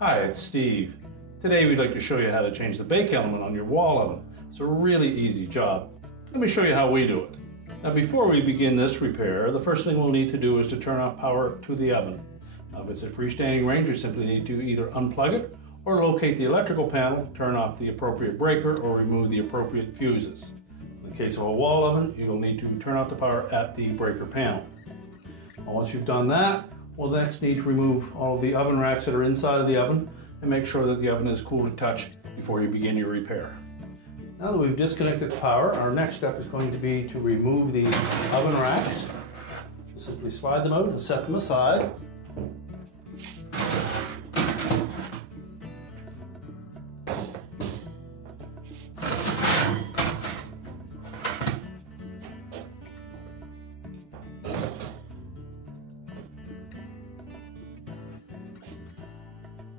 Hi, it's Steve. Today we'd like to show you how to change the bake element on your wall oven. It's a really easy job. Let me show you how we do it. Now before we begin this repair, the first thing we'll need to do is to turn off power to the oven. Now if it's a freestanding range, you simply need to either unplug it or locate the electrical panel, turn off the appropriate breaker, or remove the appropriate fuses. In the case of a wall oven, you'll need to turn off the power at the breaker panel. Well, once you've done that, we'll next need to remove all of the oven racks that are inside of the oven and make sure that the oven is cool to touch before you begin your repair. Now that we've disconnected the power, our next step is going to be to remove the oven racks. We'll simply slide them out and set them aside.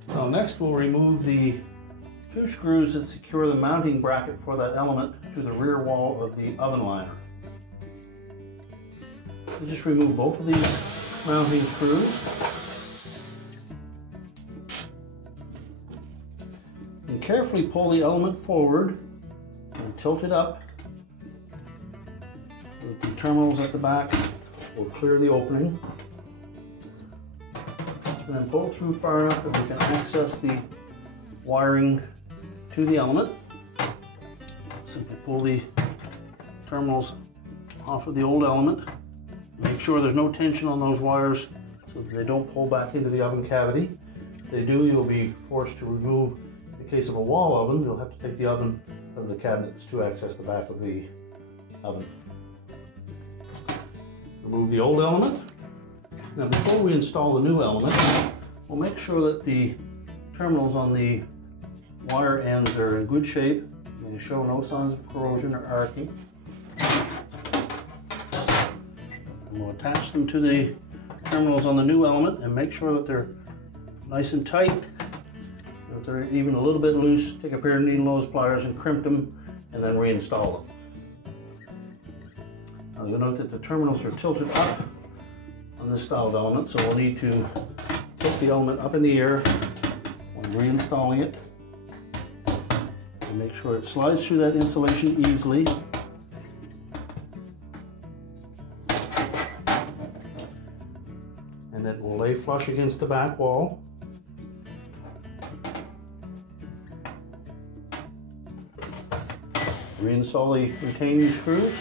Now next we'll remove the two screws that secure the mounting bracket for that element to the rear wall of the oven liner. We'll just remove both of these mounting screws and carefully pull the element forward and tilt it up so that the terminals at the back will clear the opening. And then pull it through far enough that we can access the wiring to the element. Simply pull the terminals off of the old element. Make sure there's no tension on those wires so that they don't pull back into the oven cavity. If they do, you'll be forced to remove, in the case of a wall oven, you'll have to take the oven out of the cabinets to access the back of the oven. Remove the old element. Now before we install the new element, we'll make sure that the terminals on the wire ends are in good shape. They show no signs of corrosion or arcing. And we'll attach them to the terminals on the new element and make sure that they're nice and tight. If they're even a little bit loose, take a pair of needle nose pliers and crimp them and then reinstall them. Now you'll note that the terminals are tilted up on this style of element, so we'll need to tilt the element up in the air when reinstalling it and make sure it slides through that insulation easily. And then we'll lay flush against the back wall. Reinstall the retaining screws.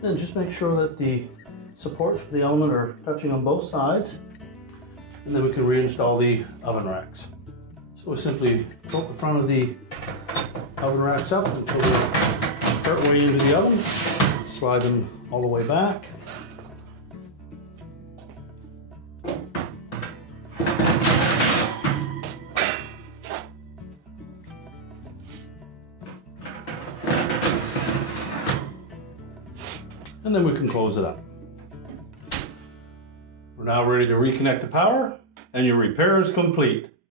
Then just make sure that the supports for the element are touching on both sides, and then we can reinstall the oven racks. So we simply tilt the front of the oven racks up until they're part way into the oven, slide them all the way back. And then we can close it up. We're now ready to reconnect the power, and your repair is complete.